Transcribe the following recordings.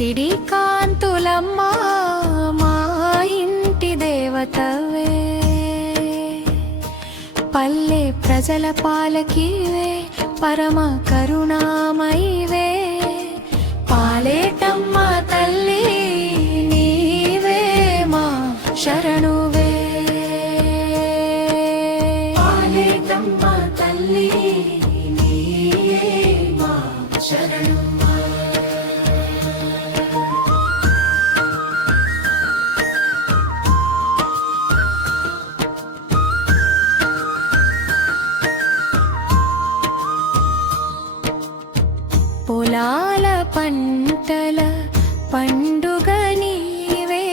పసిడి కాంతులమ్మ మా ఇంటి దేవతవే, పల్లె ప్రజల పాలకివే, పరమ కరుణామయివే, పాలేటమ్మ తల్లి నీవే మా శరణువే. పాలేటమ్మ తల్లి నీవే మా శరణు. పొలాల పంటల పండుగ నీవే,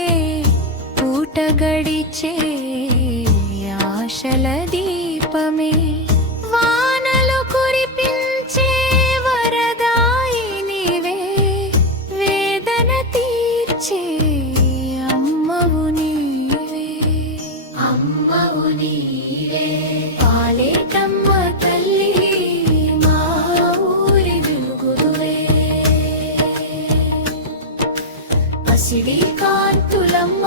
పూట గడిచే ఆశల దీపమే, వానలు కురిపించే వరదాయి నీవే, వేదన తీర్చే అమ్మవు నీవే, అమ్మవు నీవే. పాలేటమ్మ తల్లి మా ఊరి వెలుగుదువే, పసిడి కాంతులమ్మ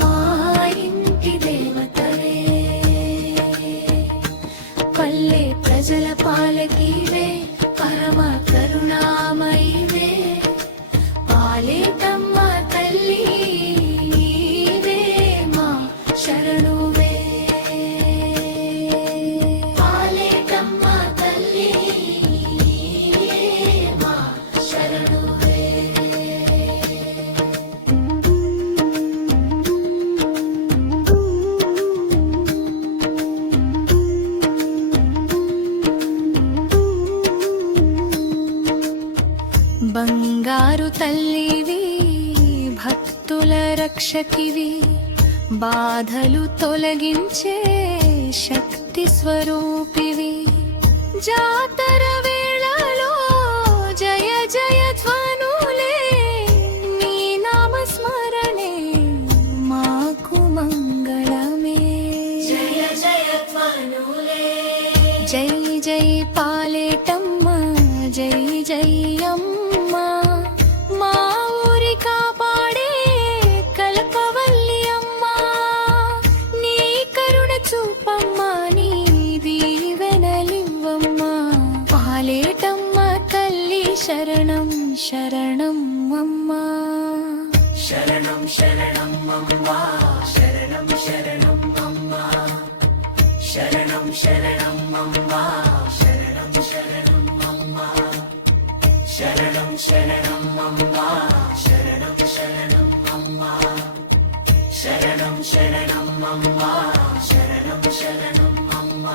మా ఇంటి దేవతవే, పల్లె ప్రజల పాలకివే, పరమ కరుణామయివే, పాలేటమ్మ తల్లి నీవే మా శరణువే. పాలేటమ్మ తల్లి నీవే మా శరణువే. బంగారు తల్లివి, భక్తుల రక్షకివి, బాధలు తొలగించే శక్తి స్వరూపివి, జాతర వేళలో జయ జయ ధ్వనులే, నీ నామ స్మరణే మాకు మంగళమే. జయ జయ ధ్వనులే, జై జై పాలేటమ్మ, జై జై అమ్మ, మా ఊరి కాపాడే కల్పవల్లి అమ్మ, నీ కరుణ చూపమ్మ, నీ దీవెనలివ్వమ్మ, పాలేటమ్మ తల్లి శరణం శరణం అమ్మ. శరణం శరణం అమ్మ, శరణం శరణం అమ్మ, శరణం శరణం అమ్మ, శరణం శరణం అమ్మ, శరణం శరణం అమ్మ, శరణం శరణం అమ్మ, శరణం శరణం అమ్మ, శరణం శరణం అమ్మ.